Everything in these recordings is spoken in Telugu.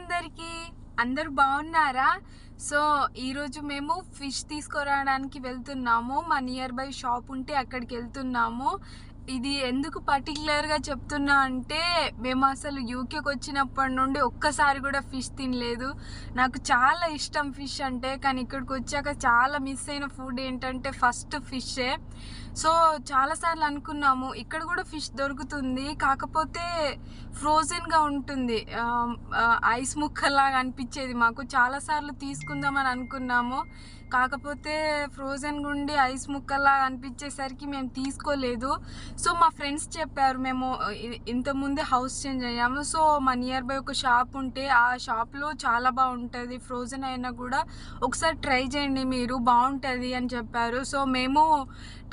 అందరికీ, అందరూ బాగున్నారా? సో ఈరోజు మేము ఫిష్ తీసుకురావడానికి వెళ్తున్నాము. మా నియర్ బై షాప్ ఉంటే అక్కడికి వెళ్తున్నాము. ఇది ఎందుకు పర్టికులర్గా చెప్తున్నా అంటే, మేము అసలు యూకేకి వచ్చినప్పటి నుండి ఒక్కసారి కూడా ఫిష్ తినలేదు. నాకు చాలా ఇష్టం ఫిష్ అంటే, కానీ ఇక్కడికి వచ్చాక చాలా మిస్ అయిన ఫుడ్ ఏంటంటే ఫస్ట్ ఫిషే. సో చాలాసార్లు అనుకున్నాము ఇక్కడ కూడా ఫిష్ దొరుకుతుంది, కాకపోతే ఫ్రోజన్గా ఉంటుంది, ఐస్ ముక్కలాగా అనిపించేది మాకు. చాలాసార్లు తీసుకుందామని అనుకున్నాము, కాకపోతే ఫ్రోజన్గా ఉండి ఐస్ ముక్కలాగా అనిపించేసరికి మేము తీసుకోలేదు. సో మా ఫ్రెండ్స్ చెప్పారు, మేము ఇంతకుముందే హౌస్ చేంజ్ అయ్యాము. సో మా నియర్ బై ఒక షాప్ ఉంటే ఆ షాప్లో చాలా బాగుంటుంది, ఫ్రోజన్ అయినా కూడా ఒకసారి ట్రై చేయండి మీరు, బాగుంటుంది అని చెప్పారు. సో మేము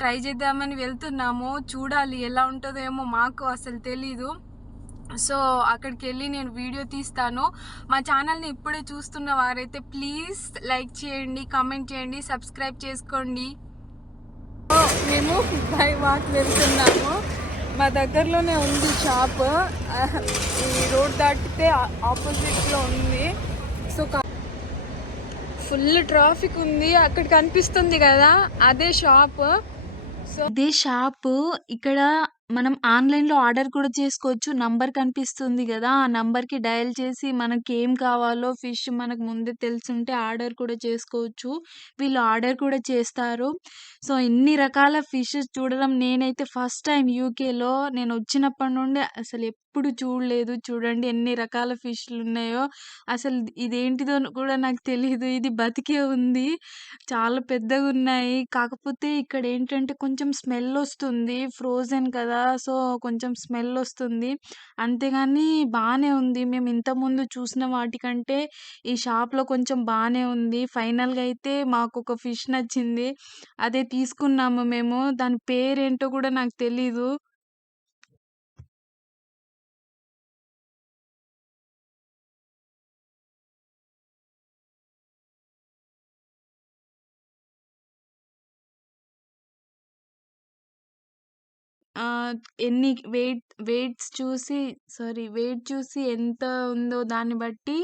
ట్రై చేద్దామని వెళ్తున్నాము. చూడాలి ఎలా ఉంటుందో ఏమో, మాకు అసలు తెలీదు. సో అక్కడికి వెళ్ళి నేను వీడియో తీస్తాను. మా ఛానల్ని ఇప్పుడే చూస్తున్న వారైతే ప్లీజ్ లైక్ చేయండి, కామెంట్ చేయండి, సబ్స్క్రైబ్ చేసుకోండి. మేము బై వాక్ వెళ్తున్నాము. మా దగ్గరలోనే ఉంది షాప్, ఈ రోడ్ దాటితే ఆపోజిట్లో ఉంది. సో ఫుల్ ట్రాఫిక్ ఉంది, అక్కడ కనిపిస్తుంది కదా అదే షాప్. సో ఇదే షాప్. ఇక్కడ మనం ఆన్లైన్లో ఆర్డర్ కూడా చేసుకోవచ్చు. నంబర్ కనిపిస్తుంది కదా, ఆ నంబర్కి డయల్ చేసి మనకి ఏం కావాలో ఫిష్ మనకు ముందే తెలుసుంటే ఆర్డర్ కూడా చేసుకోవచ్చు. వీళ్ళు ఆర్డర్ కూడా చేస్తారు. సో ఇన్ని రకాల ఫిషెస్ చూడడం నేనైతే ఫస్ట్ టైం యూకేలో. నేను వచ్చినప్పటి నుండి అసలు ఎప్పుడు చూడలేదు. చూడండి ఎన్ని రకాల ఫిష్లు ఉన్నాయో. అసలు ఇదేంటిదో కూడా నాకు తెలియదు. ఇది బతికే ఉంది, చాలా పెద్దగా ఉన్నాయి. కాకపోతే ఇక్కడ ఏంటంటే కొంచెం స్మెల్ వస్తుంది, ఫ్రోజన్ కదా, సో కొంచెం స్మెల్ వస్తుంది. అంతేగాని బాగానే ఉంది. మేము ఇంతకుముందు చూసిన వాటికంటే ఈ షాప్లో కొంచెం బాగానే ఉంది. ఫైనల్గా అయితే మాకు ఒక ఫిష్ నచ్చింది, అదే తీసుకున్నాము మేము. దాని పేరేంటో కూడా నాకు తెలీదు. ఎన్ని వెయిట్ చూసి ఎంత ఉందో దాన్ని బట్టి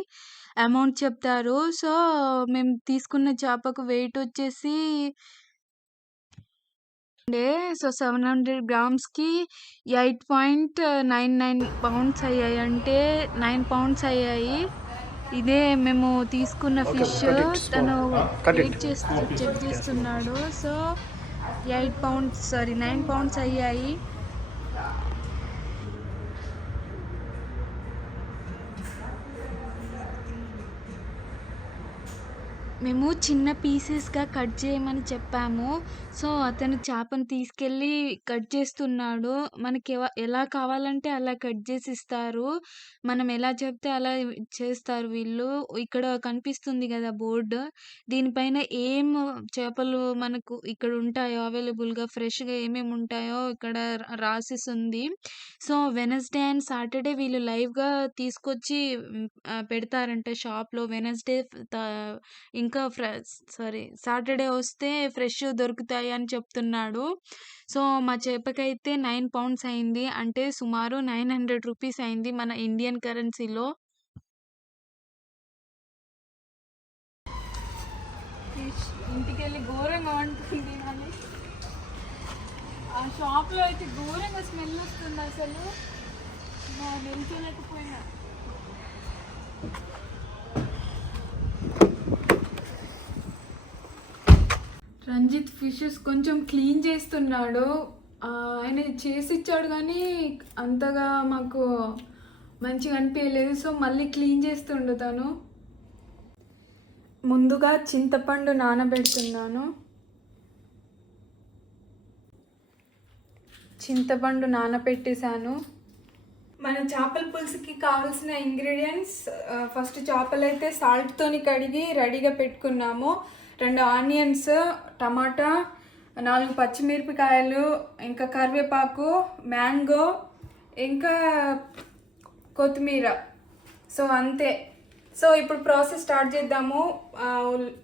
అమౌంట్ చెప్తారు. సో మేము తీసుకున్న చేపకు వెయిట్ వచ్చేసి సో 700 గ్రామ్స్కి 8.99 పౌండ్స్ అయ్యాయి, అంటే 9 పౌండ్స్ అయ్యాయి. ఇదే మేము తీసుకున్న ఫిష్. తను వెయిట్ చేస్తూ చెక్ చేస్తున్నాడు. సో 9 పౌండ్స్ అయ్యాయి. మేము చిన్న పీసెస్గా కట్ చేయమని చెప్పాము. సో అతను చేపను తీసుకెళ్ళి కట్ చేస్తున్నాడు. మనకి ఎలా కావాలంటే అలా కట్ చేసి ఇస్తారు. మనం ఎలా చెప్తే అలా చేస్తారు వీళ్ళు. ఇక్కడ కనిపిస్తుంది కదా బోర్డు, దీనిపైన ఏం చేపలు మనకు ఇక్కడ ఉంటాయో అవైలబుల్గా ఫ్రెష్గా ఏమేమి ఉంటాయో ఇక్కడ రాసేసి ఉంది. సో వెనస్డే అండ్ సాటర్డే వీళ్ళు లైవ్గా తీసుకొచ్చి పెడతారంట షాప్లో. వెనస్డే ఇంకా సాటర్డే వస్తే ఫ్రెష్ దొరుకుతాయి అని చెప్తున్నాడు. సో మా చేపకైతే 9 పౌండ్స్ అయింది, అంటే సుమారు 900 రూపీస్ అయింది మన ఇండియన్ కరెన్సీలో. ఇంటికి వెళ్ళి ఘోరంగా ఉంటుంది అని, ఆ షాప్లో అయితే ఘోరంగా స్మెల్ వస్తుంది. అసలు నిల్చోలేకపోయినా. రంజిత్ ఫిషెస్ కొంచెం క్లీన్ చేస్తున్నాడు. ఆయన చేసిచ్చాడు కానీ అంతగా మాకు మంచిగా అనిపించలేదు. సో మళ్ళీ క్లీన్ చేస్తుండు తను. ముందుగా చింతపండు నానబెడుతున్నాను. చింతపండు నానబెట్టేశాను. మన చేపల పులుసుకి కావాల్సిన ఇంగ్రీడియంట్స్, ఫస్ట్ చేపలు అయితే సాల్ట్తోని కడిగి రెడీగా పెట్టుకున్నాము. 2 ఆనియన్స్, టమాటా, 4 పచ్చిమిరపకాయలు, ఇంకా కరివేపాకు, మ్యాంగో, ఇంకా కొత్తిమీర. సో అంతే. సో ఇప్పుడు ప్రాసెస్ స్టార్ట్ చేద్దాము.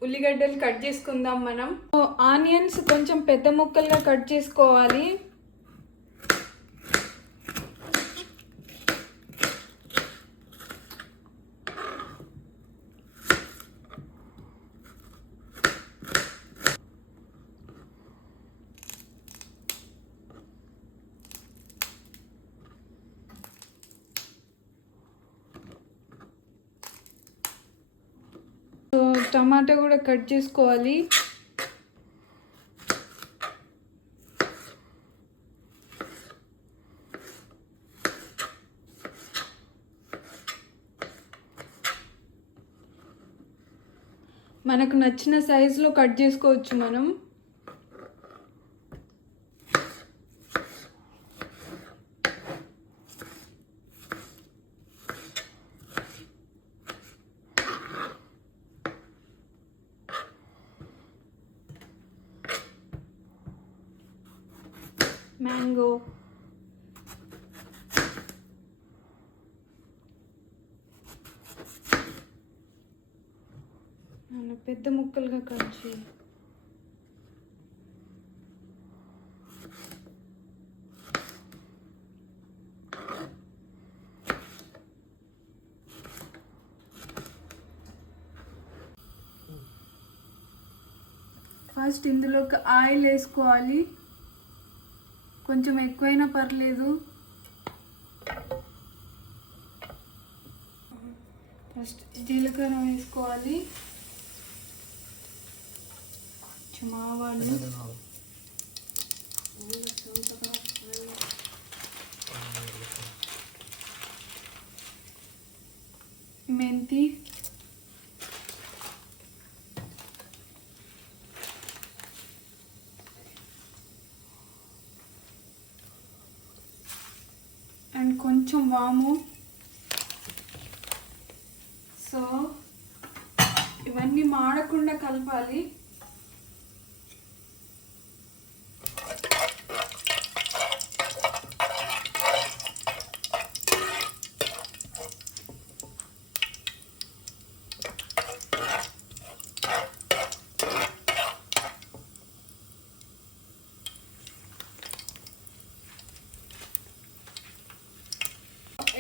ఉల్లిగడ్డలు కట్ చేసుకుందాం మనం. ఆనియన్స్ కొంచెం పెద్ద ముక్కలుగా కట్ చేసుకోవాలి. టమాటా కూడా కట్ చేసుకోవాలి. మనకు నచ్చిన సైజులో కట్ చేసుకోవచ్చు మనం. మ్యాంగో, పెద్ద ముక్కలుగా కట్ చేయాలి. ఫస్ట్ ఇందులోకి ఆయిల్ వేసుకోవాలి. కొంచెం ఎక్కువైనా పర్లేదు. ఫస్ట్ జీలకర్ర వేసుకోవాలి, కొంచెం ఆవాలు, మెంతి, అండ్ కొంచెం వాము. సో ఇవన్నీ మాడకుండా కలపాలి.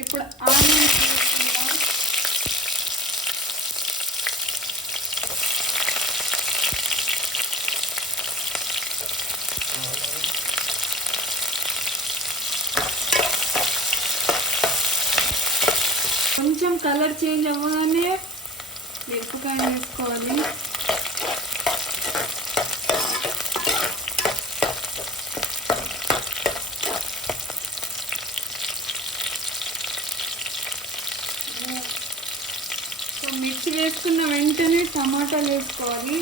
ఇప్పుడు ఆనియన్స్ వేసుకుందాం. కొంచెం కలర్ చేంజ్ అవ్వగానే మిరపకాయ వేసుకోవాలి. సో మిర్చి వేసుకున్న వెంటనే టమాటాలు వేసుకోవాలి.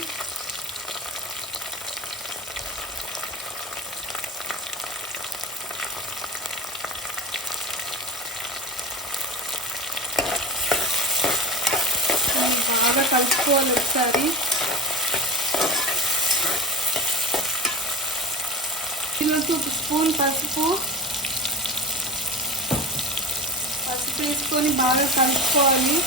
బాగా కలుపుకోవాలి ఒకసారి. దీనిలోకి ఒక స్పూన్ పసుపు వేసుకొని బాగా కలుపుకోవాలి.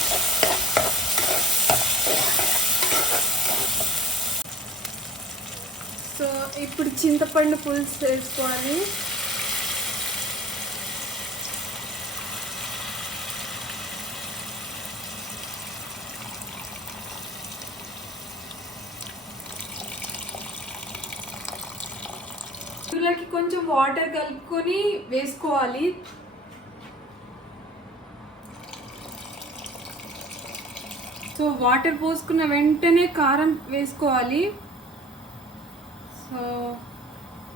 సో ఇప్పుడు చింతపండు పులుసు వేసుకోవాలి. ఇందులోకి కొంచెం వాటర్ కలుపుకొని వేసుకోవాలి. సో వాటర్ పోసుకున్న వెంటనే కారం వేసుకోవాలి. సో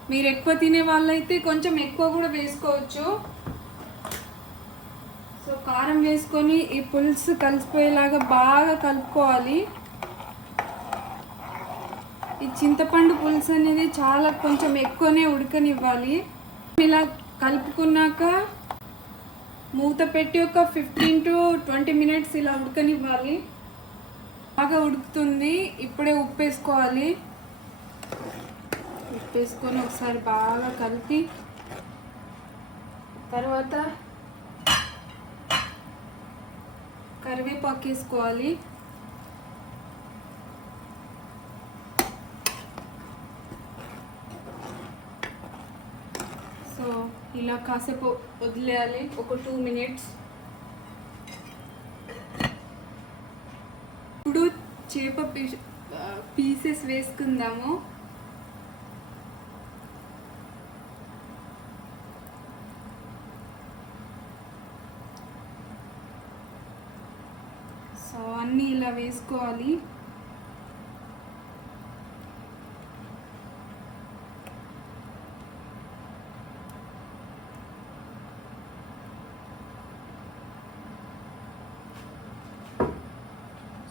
మీరు ఎక్కువ తినే వాళ్ళైతే కొంచెం ఎక్కువ కూడా వేసుకోవచ్చు. సో కారం వేసుకొని ఈ పులుసు కలిసిపోయేలాగా బాగా కలుపుకోవాలి. ఈ చింతపండు పులుసు అనేది చాలా కొంచెం ఎక్కువనే ఉడకనివ్వాలి. ఇలా కలుపుకున్నాక మూత పెట్టి ఒక 15 to 20 minutes ఇలా ఉడకనివ్వాలి. బాగా ఉడుకుతుంది. ఇప్పుడే ఉప్పు వేసుకోవాలి. ఉప్పు వేసుకొని ఒకసారి బాగా కలిపి తర్వాత కరివేపాకు వేసుకోవాలి. సో ఇలా కాసేపు వదిలేయాలి, ఒక 2 minutes. ఇప్పుడు చేప పీసెస్ వేసుకుందాము. సో అన్నీ ఇలా వేసుకోవాలి.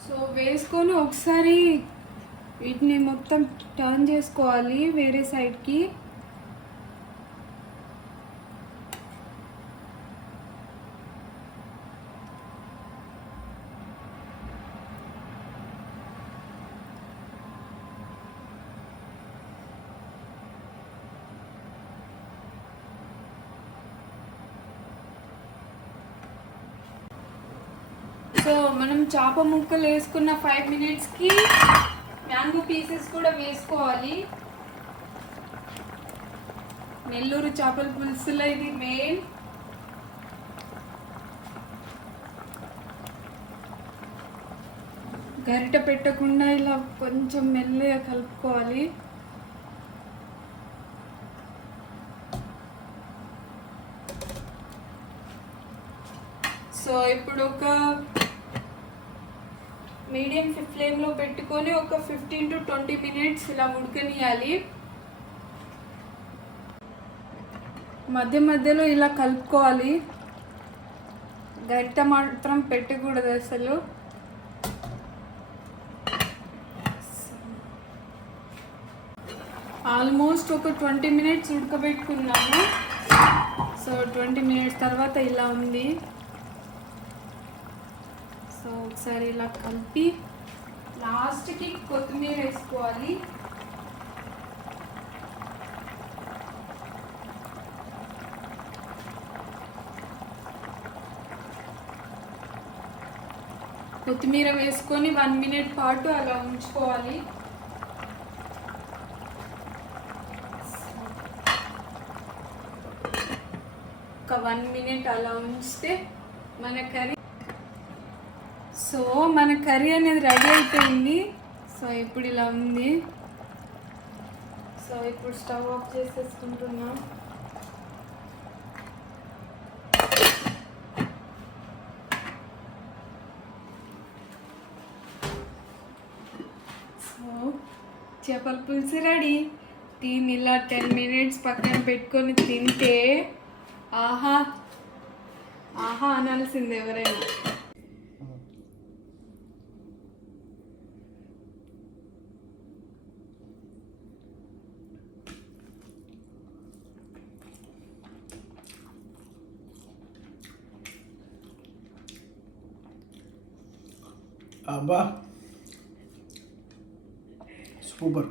సో వేసుకొని ఒకసారి వీటిని మొత్తం టర్న్ చేసుకోవాలి వేరే సైడ్కి. సో మనం చేప ముక్కలు వేసుకున్న 5 మినిట్స్కి మ్యాంగో పీసెస్ కూడా వేసుకోవాలి. నెల్లూరు చేపల పులుసులో ఇది మెయిన్. గరిట పెట్టకుండా ఇలా కొంచెం మెల్లగా కలుపుకోవాలి. సో ఇప్పుడు ఒక మీడియం ఫ్లేమ్లో పెట్టుకొని ఒక 15 to 20 మినిట్స్ ఇలా ఉడకనియాలి. మధ్య మధ్యలో ఇలా కలుపుకోవాలి, గరిట మాత్రం పెట్టకూడదు అసలు. ఆల్మోస్ట్ ఒక 20 మినిట్స్ ఉడకబెట్టుకున్నాము. సో 20 మినిట్స్ తర్వాత ఇలా ఉంది. సో ఒకసారి ఇలా కలిపి లాస్ట్కి కొత్తిమీర వేసుకోవాలి. కొత్తిమీర వేసుకొని 1 మినిట్ పాటు అలా ఉంచుకోవాలి. ఒక 1 మినిట్ అలా ఉంచితే మన కర్రీ మన కర్రీ అనేది రెడీ అయిపోయింది. సో ఇప్పుడు ఇలా ఉంది. సో ఇప్పుడు స్టవ్ ఆఫ్ చేసేసుకుంటున్నాం. సో చేపల పులుసు రెడీ. దీన్ని ఇలా 10 మినిట్స్ పక్కన పెట్టుకొని తింటే ఆహా ఆహా అనాల్సింది ఎవరైనా. అబ్బా సూపర్.